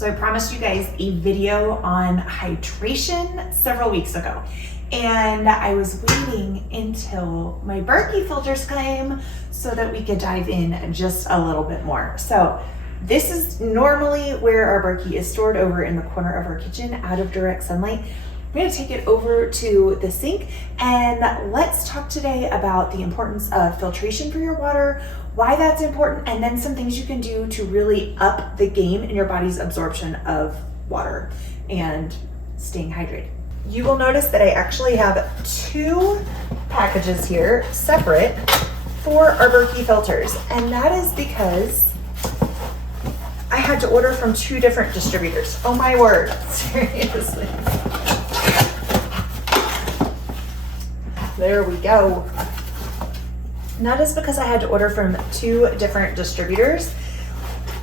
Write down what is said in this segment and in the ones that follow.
So I promised you guys a video on hydration several weeks ago, and I was waiting until my Berkey filters came so that we could dive in just a little bit more. So this is normally where our Berkey is stored, over in the corner of our kitchen out of direct sunlight. I'm gonna take it over to the sink, and let's talk today about the importance of filtration for your water, why that's important, and then some things you can do to really up the game in your body's absorption of water and staying hydrated. You will notice that I actually have two packages here separate for our Berkey filters, and that is because I had to order from two different distributors. Oh my word, seriously. There we go. And that is because I had to order from two different distributors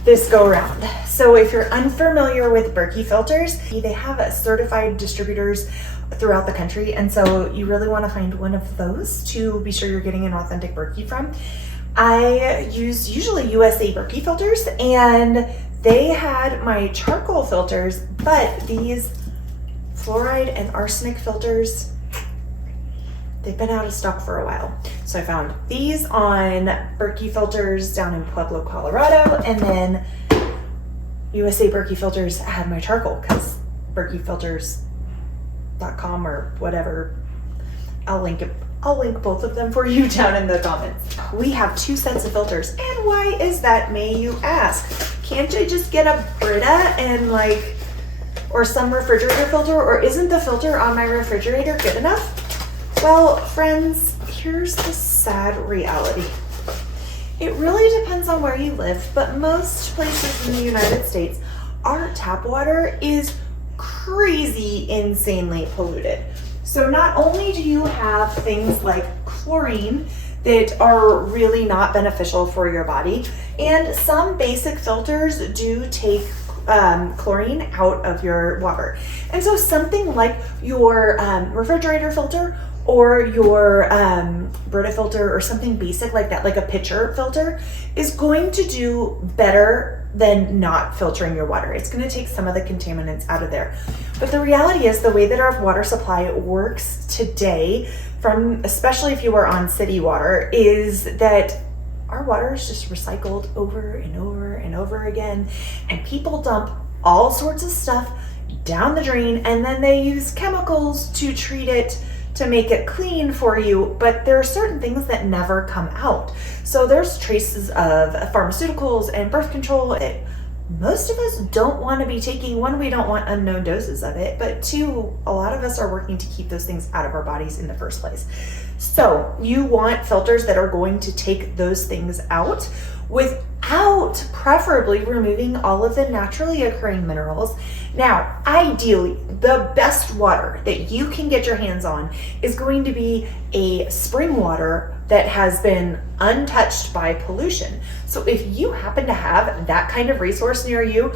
this go around. So if you're unfamiliar with Berkey filters, they have certified distributors throughout the country. And so you really want to find one of those to be sure you're getting an authentic Berkey from. I use usually USA Berkey filters, and they had my charcoal filters, but these fluoride and arsenic filters, they've been out of stock for a while. So I found these on Berkey Filters down in Pueblo, Colorado, and then USA Berkey Filters had my charcoal because berkeyfilters.com or whatever. I'll link both of them for you down in the comments. We have two sets of filters, and why is that, may you ask? Can't I just get a Brita and or some refrigerator filter, or isn't the filter on my refrigerator good enough? Well, friends, here's the sad reality. It really depends on where you live, but most places in the United States, our tap water is crazy, insanely polluted. So not only do you have things like chlorine that are really not beneficial for your body, and some basic filters do take chlorine out of your water. And so something like your refrigerator filter or your Brita filter or something basic like that, like a pitcher filter, is going to do better than not filtering your water. It's going to take some of the contaminants out of there. But the reality is, the way that our water supply works today, especially if you are on city water, is that our water is just recycled over and over and over again, and people dump all sorts of stuff down the drain, and then they use chemicals to treat it to make it clean for you, but there are certain things that never come out. So there's traces of pharmaceuticals and birth control that most of us don't want to be taking. One, we don't want unknown doses of it, but two, a lot of us are working to keep those things out of our bodies in the first place. So you want filters that are going to take those things out without preferably removing all of the naturally occurring minerals. Now, ideally, the best water that you can get your hands on is going to be a spring water that has been untouched by pollution. So if you happen to have that kind of resource near you,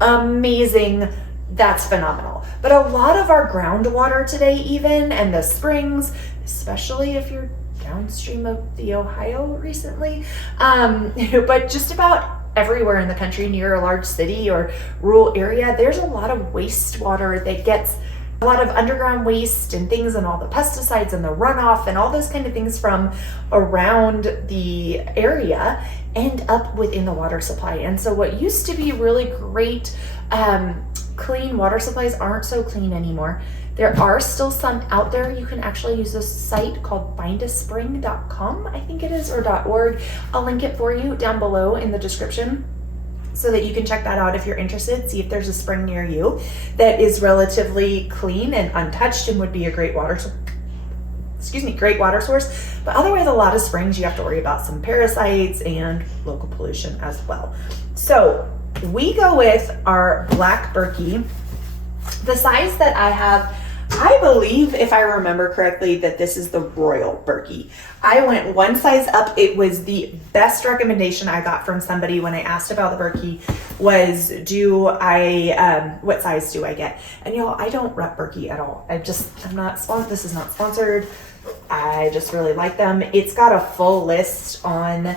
amazing, that's phenomenal. But a lot of our groundwater today, even, and the springs, especially if you're downstream of the Ohio recently, but just about everywhere in the country near a large city or rural area, there's a lot of wastewater that gets a lot of underground waste and things, and all the pesticides and the runoff and all those kind of things from around the area end up within the water supply. And so what used to be really great clean water supplies aren't so clean anymore. There are still some out there. You can actually use a site called findaspring.com, I think it is, or .org. I'll link it for you down below in the description so that you can check that out if you're interested. See if there's a spring near you that is relatively clean and untouched and would be a great water source. But otherwise, a lot of springs, you have to worry about some parasites and local pollution as well. So we go with our black Berkey. The size that I have, I believe, if I remember correctly, that this is the Royal Berkey. I went one size up. It was the best recommendation I got from somebody when I asked about the Berkey was, what size do I get? And y'all, I don't rep Berkey at all. This is not sponsored. I just really like them. It's got a full list on the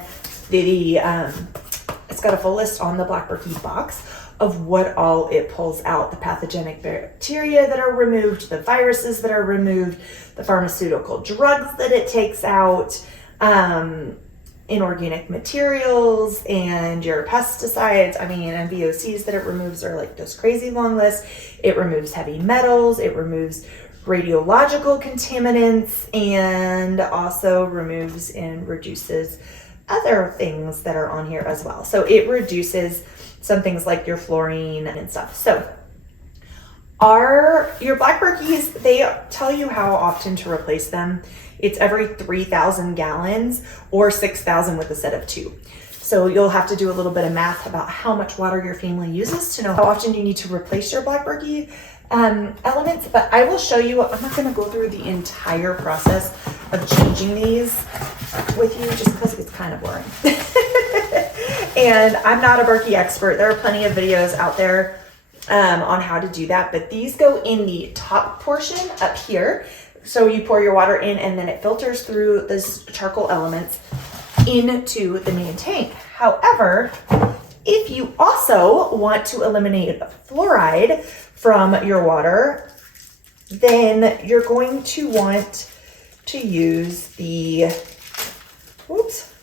Black Berkey box. of what all it pulls out: the pathogenic bacteria that are removed, the viruses that are removed, the pharmaceutical drugs that it takes out, inorganic materials, and your pesticides. I mean, and VOCs that it removes are like this crazy long list. It removes heavy metals, it removes radiological contaminants, and also removes and reduces other things that are on here as well. So it reduces some things like your fluorine and stuff. So your black Berkeys, they tell you how often to replace them. It's every 3,000 gallons or 6,000 with a set of 2. So you'll have to do a little bit of math about how much water your family uses to know how often you need to replace your black Berkey elements. But I will show you, I'm not going to go through the entire process of changing these with you just because it's kind of boring. And I'm not a Berkey expert. There are plenty of videos out there on how to do that, but these go in the top portion up here. So you pour your water in and then it filters through this charcoal elements into the main tank. However, if you also want to eliminate fluoride from your water, then you're going to want to use the, oops,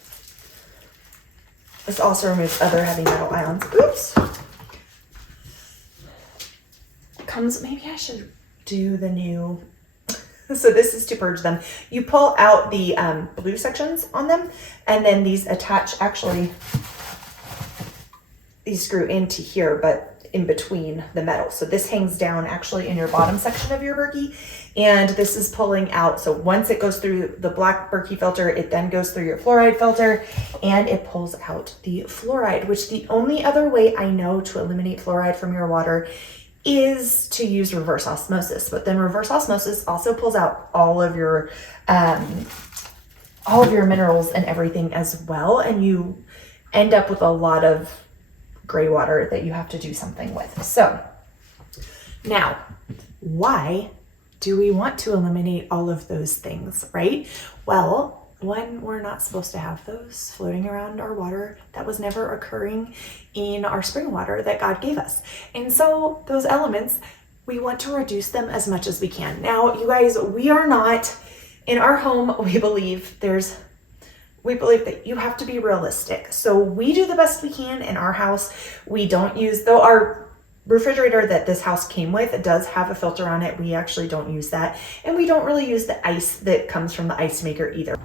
this also removes other heavy metal ions. Oops. Maybe I should do the new. So this is to purge them. You pull out the blue sections on them, and then these attach, actually, these screw into here, but in between the metal. So this hangs down actually in your bottom section of your Berkey, and this is pulling out. So once it goes through the black Berkey filter, it then goes through your fluoride filter, and it pulls out the fluoride, which the only other way I know to eliminate fluoride from your water is to use reverse osmosis. But then reverse osmosis also pulls out all of your minerals and everything as well, and you end up with a lot of gray water that you have to do something with. So now, why do we want to eliminate all of those things, right? Well, one, we're not supposed to have those floating around our water. That was never occurring in our spring water that God gave us. And so those elements, we want to reduce them as much as we can. Now, you guys, we are not, in our home, we believe that you have to be realistic. So we do the best we can in our house. We don't use, though our refrigerator that this house came with, it does have a filter on it. We actually don't use that. And we don't really use the ice that comes from the ice maker either.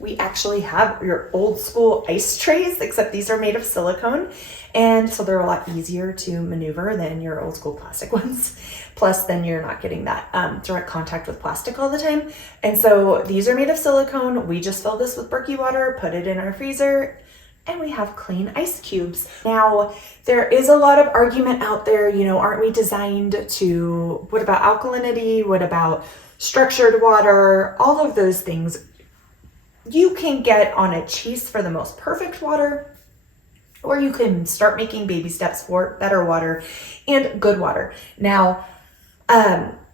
We actually have your old school ice trays, except these are made of silicone. And so they're a lot easier to maneuver than your old school plastic ones. Plus, then you're not getting that direct contact with plastic all the time. And so these are made of silicone. We just fill this with Berkey water, put it in our freezer, and we have clean ice cubes. Now, there is a lot of argument out there, aren't we designed to, what about alkalinity? What about structured water? All of those things you can get on a chase for the most perfect water, or you can start making baby steps for better water and good water. Now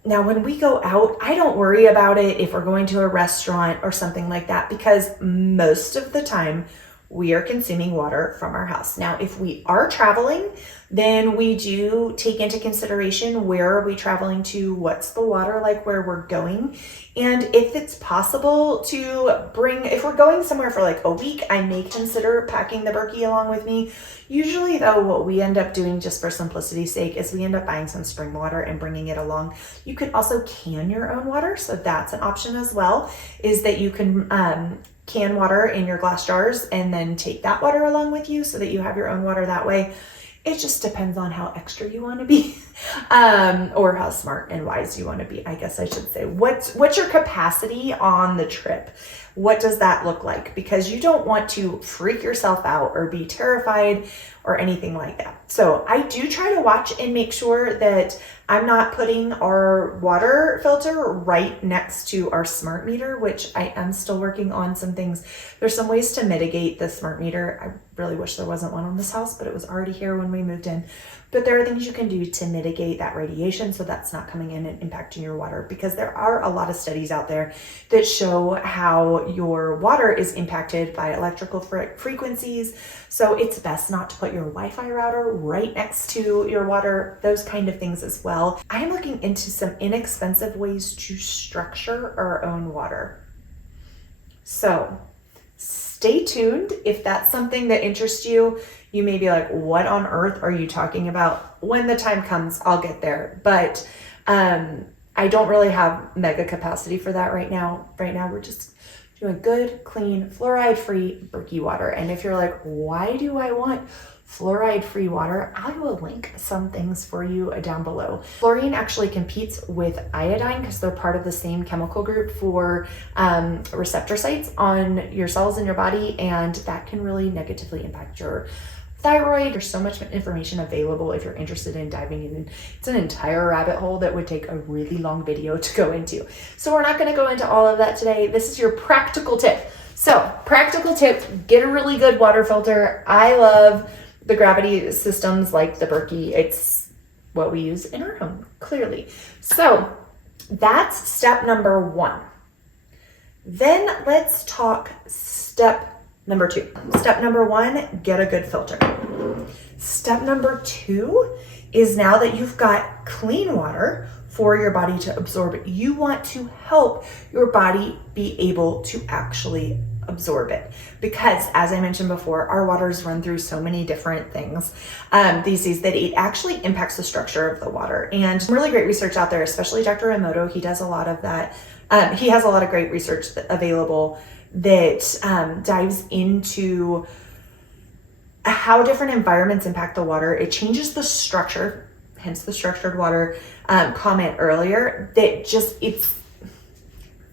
when we go out, I don't worry about it if we're going to a restaurant or something like that, because most of the time we are consuming water from our house. Now, if we are traveling, then we do take into consideration where are we traveling to, what's the water like where we're going. And if it's possible to bring, if we're going somewhere for like a week, I may consider packing the Berkey along with me. Usually though, what we end up doing just for simplicity's sake is we end up buying some spring water and bringing it along. You can also can your own water. So that's an option as well, is that you can can water in your glass jars and then take that water along with you so that you have your own water that way. It just depends on how extra you want to be, or how smart and wise you want to be, I guess I should say. What's your capacity on the trip? What does that look like? Because you don't want to freak yourself out or be terrified or anything like that. So I do try to watch and make sure that I'm not putting our water filter right next to our smart meter, which I am still working on some things. There's some ways to mitigate the smart meter. I really wish there wasn't one on this house, but it was already here when we moved in. But there are things you can do to mitigate that radiation so that's not coming in and impacting your water, because there are a lot of studies out there that show how your water is impacted by electrical frequencies. So it's best not to put your Wi-Fi router right next to your water, those kind of things as well. I'm looking into some inexpensive ways to structure our own water. So stay tuned. If that's something that interests you, you may be like, what on earth are you talking about? When the time comes, I'll get there. But I don't really have mega capacity for that right now. Right now, we're just doing good, clean, fluoride-free Berkey water. And if you're like, why do I want fluoride-free water? I will link some things for you down below. Fluorine actually competes with iodine because they're part of the same chemical group for receptor sites on your cells in your body, and that can really negatively impact your thyroid. There's so much information available if you're interested in diving in. It's an entire rabbit hole that would take a really long video to go into. So we're not going to go into all of that today. This is your practical tip. So practical tip, get a really good water filter. I love the gravity systems like the Berkey. It's what we use in our home, clearly. So that's step number 1. Then let's talk step number 2. Step number 1, get a good filter. Step number 2 is, now that you've got clean water for your body to absorb, you want to help your body be able to actually absorb it. Because as I mentioned before, our waters run through so many different things these days that it actually impacts the structure of the water. And some really great research out there, especially Dr. Emoto, he does a lot of that. He has a lot of great research available that dives into how different environments impact the water. It changes the structure, hence the structured water comment earlier, that just, it's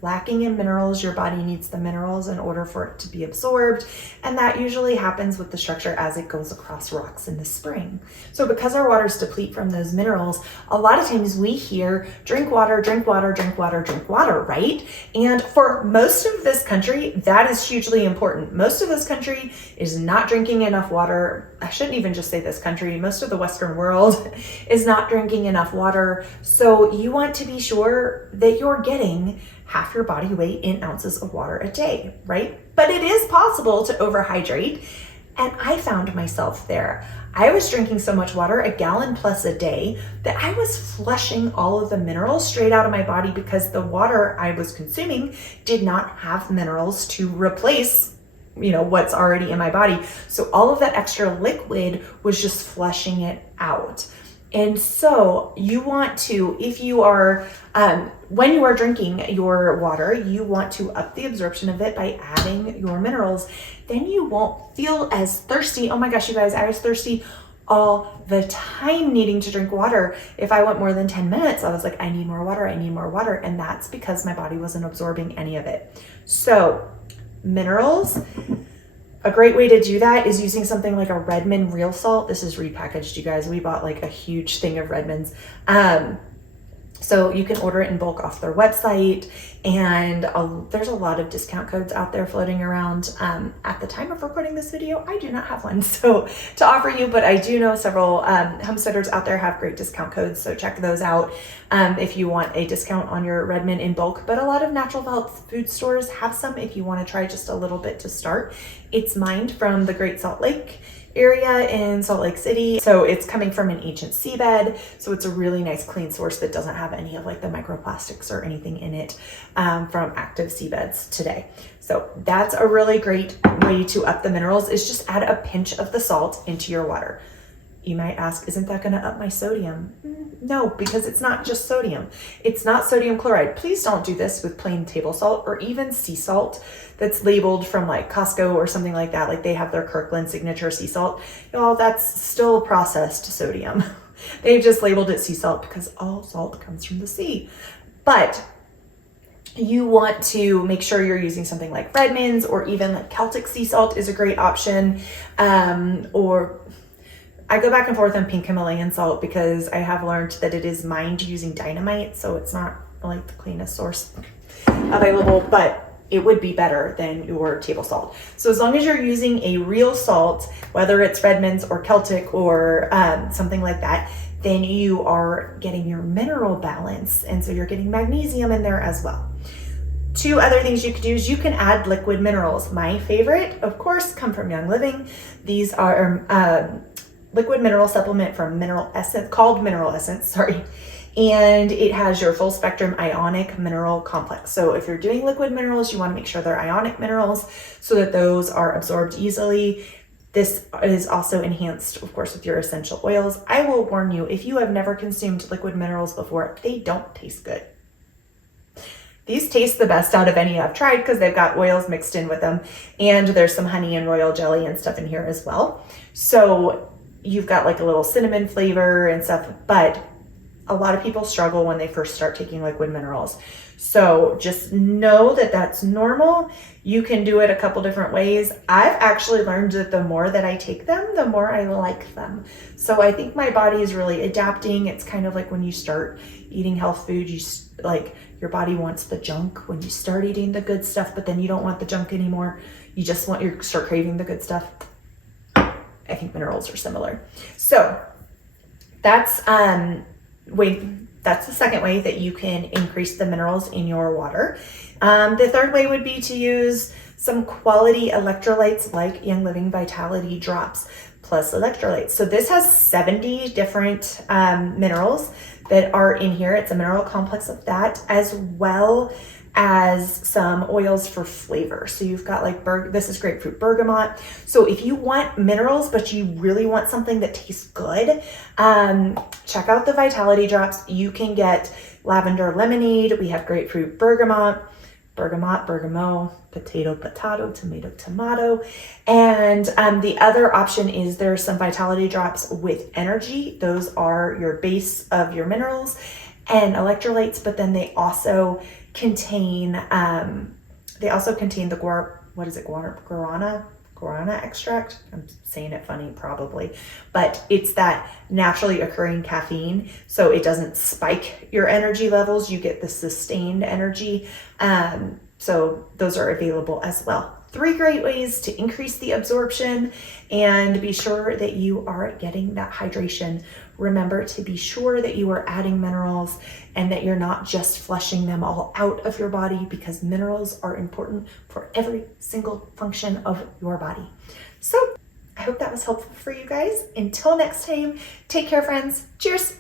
lacking in minerals. Your body needs the minerals in order for it to be absorbed. And that usually happens with the structure as it goes across rocks in the spring. So because our waters deplete from those minerals, a lot of times we hear drink water, drink water, drink water, drink water, right? And for most of this country, that is hugely important. Most of this country is not drinking enough water. I shouldn't even just say this country. Most of the Western world is not drinking enough water. So you want to be sure that you're getting half your body weight in ounces of water a day, right? But it is possible to overhydrate. And I found myself there. I was drinking so much water, 1 gallon plus a day, that I was flushing all of the minerals straight out of my body because the water I was consuming did not have minerals to replace, what's already in my body. So all of that extra liquid was just flushing it out. And so you want to, if you are, when you are drinking your water, you want to up the absorption of it by adding your minerals. Then you won't feel as thirsty. Oh my gosh, you guys, I was thirsty all the time needing to drink water. If I went more than 10 minutes, I was like, I need more water, I need more water. And that's because my body wasn't absorbing any of it. So minerals, a great way to do that is using something like a Redmond real salt. This is repackaged, you guys. We bought like a huge thing of Redmonds. So you can order it in bulk off their website, and there's a lot of discount codes out there floating around. At the time of recording this video, I do not have one to offer you, but I do know several homesteaders out there have great discount codes, so check those out if you want a discount on your Redmond in bulk. But a lot of natural health food stores have some if you want to try just a little bit to start. It's mined from the Great Salt Lake area in Salt Lake City. So it's coming from an ancient seabed. So it's a really nice clean source that doesn't have any of like the microplastics or anything in it from active seabeds today. So that's a really great way to up the minerals, is just add a pinch of the salt into your water. You might ask, isn't that going to up my sodium? No, because it's not just sodium. It's not sodium chloride. Please don't do this with plain table salt or even sea salt that's labeled from like Costco or something like that. Like they have their Kirkland signature sea salt. Y'all, that's still processed sodium. They've just labeled it sea salt because all salt comes from the sea. But you want to make sure you're using something like Redmond's, or even like Celtic sea salt is a great option. Or I go back and forth on pink Himalayan salt because I have learned that it is mined using dynamite, so it's not like the cleanest source available. But it would be better than your table salt. So as long as you're using a real salt, whether it's Redmond's or Celtic or something like that, then you are getting your mineral balance. And so you're getting magnesium in there as well. Two other things you could do is you can add liquid minerals. My favorite, of course, come from Young Living. These are liquid mineral supplement from Mineral Essence, called Mineral Essence, sorry. And it has your full spectrum ionic mineral complex. So if you're doing liquid minerals, you want to make sure they're ionic minerals so that those are absorbed easily. This is also enhanced, of course, with your essential oils. I will warn you, if you have never consumed liquid minerals before, they don't taste good. These taste the best out of any I've tried because they've got oils mixed in with them, and there's some honey and royal jelly and stuff in here as well. So you've got like a little cinnamon flavor and stuff, but a lot of people struggle when they first start taking liquid minerals. So just know that that's normal. You can do it a couple different ways. I've actually learned that the more that I take them, the more I like them. So I think my body is really adapting. It's kind of like when you start eating health food, your body wants the junk when you start eating the good stuff, but then you don't want the junk anymore. You just start craving the good stuff. I think minerals are similar. So that's the second way that you can increase the minerals in your water. The third way would be to use some quality electrolytes like Young Living Vitality Drops plus electrolytes. So this has 70 different minerals that are in here. It's a mineral complex of that, as well as some oils for flavor. So you've got like, this is grapefruit bergamot. So if you want minerals, but you really want something that tastes good, check out the Vitality Drops. You can get lavender lemonade. We have grapefruit bergamot, bergamot, potato, tomato. And the other option is there's some Vitality Drops with energy. Those are your base of your minerals and electrolytes, but then they also contain the guarana extract. I'm saying it funny probably, but it's that naturally occurring caffeine, so it doesn't spike your energy levels. You get the sustained energy. So those are available as well. 3 great ways to increase the absorption and be sure that you are getting that hydration. Remember to be sure that you are adding minerals and that you're not just flushing them all out of your body, because minerals are important for every single function of your body. So I hope that was helpful for you guys. Until next time, take care, friends. Cheers.